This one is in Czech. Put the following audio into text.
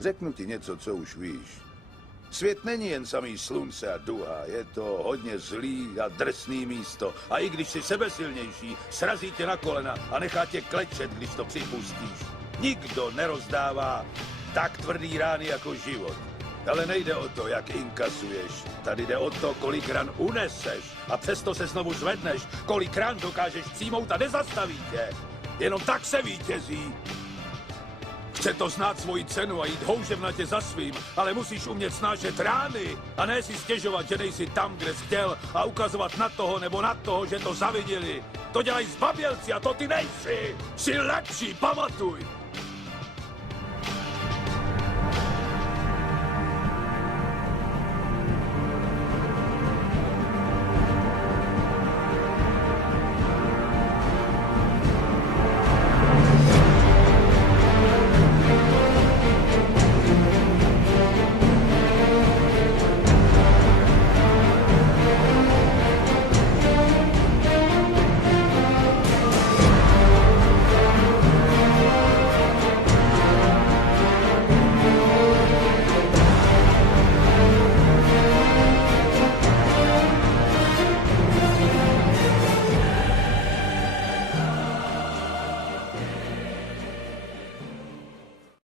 Řeknu ti něco, co už víš. Svět není jen samý slunce a duha, je to hodně zlý a drsný místo. A i když jsi sebesilnější, srazí tě na kolena a nechá tě klečet, když to připustíš. Nikdo nerozdává tak tvrdý rány jako život. Ale nejde o to, jak inkasuješ. Tady jde o to, kolik ran uneseš. A přesto se znovu zvedneš, kolik ran dokážeš přijmout a nezastaví tě. Jenom tak se vítězí. Chce to znát svoji cenu a jít houževnatě za svým, ale musíš umět snášet rány a ne si stěžovat, že nejsi tam, kde jsi chtěl a ukazovat na toho nebo na toho, že to zaviděli. To dělají zbabělci a to ty nejsi. Jsi lepší, pamatuj.